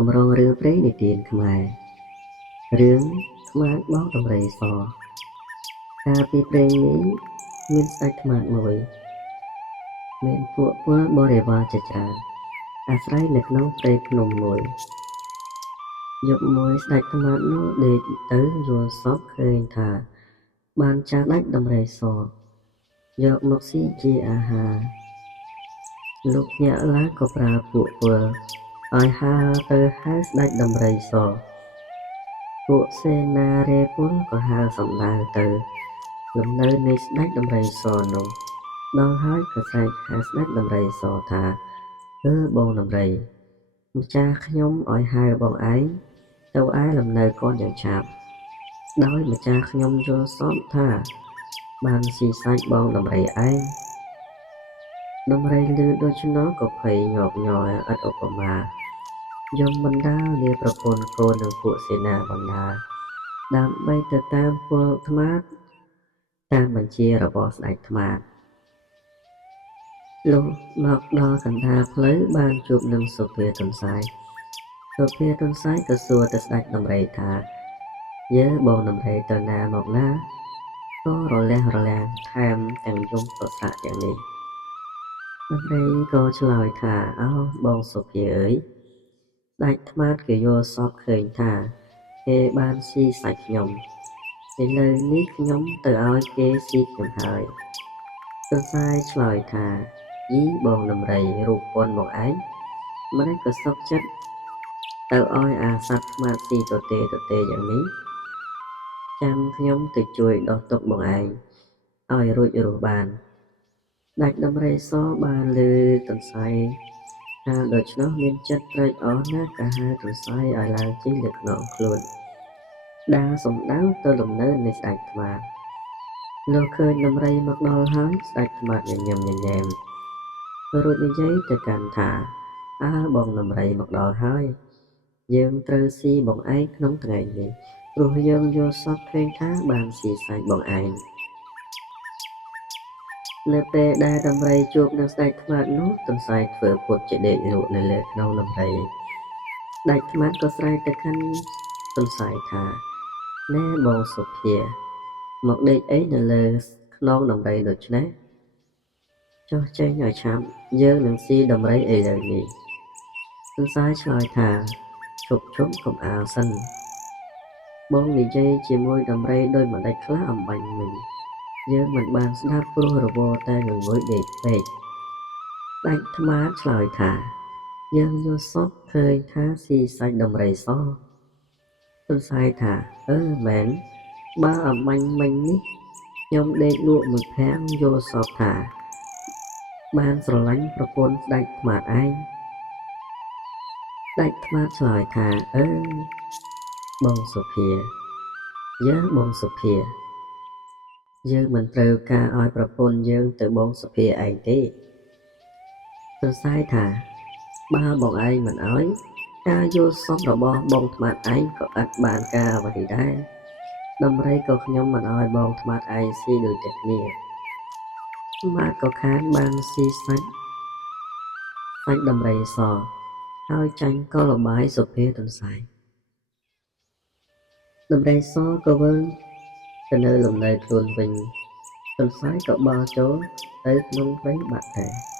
កម្រងរឿងព្រេងនិទានខ្មែររឿងខ្មាតបោកដំរីសកាលពីព្រេងនេះមានស្ដេចខ្មាតមួយមានពួកពលបរិវារជាច្រើនអាស្រ័យនៅក្នុងព្រៃភ្នំមួយយប់មួយស្ដេចខ្មាតនោះដេកទៅយល់សពឃើញថាបានចាស់ដាច់ដំរីសយកមកស៊ីជាអាហារលោកញាក់ឡើងក៏ប្រើពួកពលឲ្យហើរទៅហៅស្ដេចដំរីសពួកសេនារេពលក៏ហើរសំដៅទៅលំនៅនៃស្ដេចដំរីសនោះដល់ហើយក៏ស្រែកហៅស្ដេចដំរីសថាបងដំរីម្ចាស់ខ្ញុំឲ្យហៅបងឯងទៅឯលំនៅកូនយ៉ាងឆាប់ដោយម្ចាស់ខ្ញុំយល់សពថាបានស៊ីសាច់បងដំរីឯងដំរីឮដូច្នោះក៏ភ័យញាប់ញ័រឥតឧបមាយំបណ្ដាលាប្រពន្ធកូននិងពួកសេនាបណ្ដាដើម្បីទៅតាមពលថ្មាតតាមបញ្ជារបស់ស្ដេចថ្មាតលុះមកដល់កណ្ដាលផ្លូវបានជួបនឹងសុភាទន្សាយសុភាទន្សាយក៏សួរទៅស្ដេចដំរីថាបងដំរីទៅណាមកណាក៏រលះរលាំងថែមទាំងយំប្រសាទាំងនេះដំរីក៏ឆ្លើយថាបងសុភាអើយស្ដេចថ្មាតគេយល់សពឃើញថាគេបានស៊ីសាច់ខ្ញុំឥឡូវនេះខ្ញុំទៅឲ្យគេស៊ីខ្ញុំហើយទន្សាយឆ្លើយថាបងដំរីរូបពន្ធមកឯងម្ដេចក៏សុខចិត្តទៅឲ្យអាសត្វថ្មាតស៊ីទទេយ៉ាងនេះចាំខ្ញុំទៅជួយដោះទុក្ខបងឯងឲ្យរួចរស់បានដាច់ដំរីសបានឮទន្សាយថាដូច្នោះមានចិត្តត្រេកអរណាស់ក៏ហៅទន្សាយឲ្យឡើងជិះលើខ្នងខ្លួនដើរសំដៅទៅលំនៅនៃស្ដេចថ្មាតលុះឃើញដំរីមកដល់ហើយស្ដេចថ្មាតញញឹមញញែមរួចនិយាយទៅកាន់ថាបងដំរីមកដល់ហើយយើងត្រូវស៊ីបងឯងក្នុងថ្ងៃនេះព្រោះយើងយល់សពឃើញថាបានស៊ីសាច់បងឯងនៅពេលដែលដំរីជួបនឹងស្ដេចថ្មាតនោះទន្សាយធ្វើពុតជាដេកលក់នៅលើខ្នងដំរីស្ដេចថ្មាតក៏ស្រែកទៅកាន់ទន្សាយថាណែបងសុភាមកដេកអីនៅលើខ្នងដំរីដូច្នេះចុះចេញឲ្យឆាប់យើងនឹងស៊ីដំរីឥឡូវនេះទន្សាយឆ្លើយថាឈប់កុំអាលសិនបងនិយាយជាមួយដំរីដោយមិនដាច់ខ្លះអំបញ្ញមិញយើងមិនបានស្ដាប់ព្រោះរវល់តែងងុយដេកពេកស្ដេចថ្មាតឆ្លើយថាយើងយល់សពឃើញថាស៊ីសាច់ដំរីសទន្សាយថាមែនបើអំបញ្ញមិញនេះខ្ញុំដេកលក់មួយភាំងយល់សពថាបានស្រឡាញ់ប្រពន្ធស្ដេចថ្មាតឯងស្ដេចថ្មាតឆ្លើយថាបងសុភាបងសុភាយើងមិនត្រូវការឲ្យប្រពន្ធយើងទៅបងសុភាឯងទេទន្សាយថាបើបងឯងមិនឲ្យការយល់សពរបស់បងថ្មាតឯងក៏ឥតបានការអ្វីដែរដំរីក៏ខ្ញុំមិនឲ្យបងថ្មាតឯងស៊ីដូចតែគ្នាថ្មាតក៏ខានបានស៊ីសាច់ដំរីសហើយចាញ់ក៏លបាយសុភាទន្សាយដំរីសក៏វិលទៅនៅលំនៅខ្លួនវិញទន្សាយក៏បោលចូលទៅក្នុងព្រៃបាត់ដែរ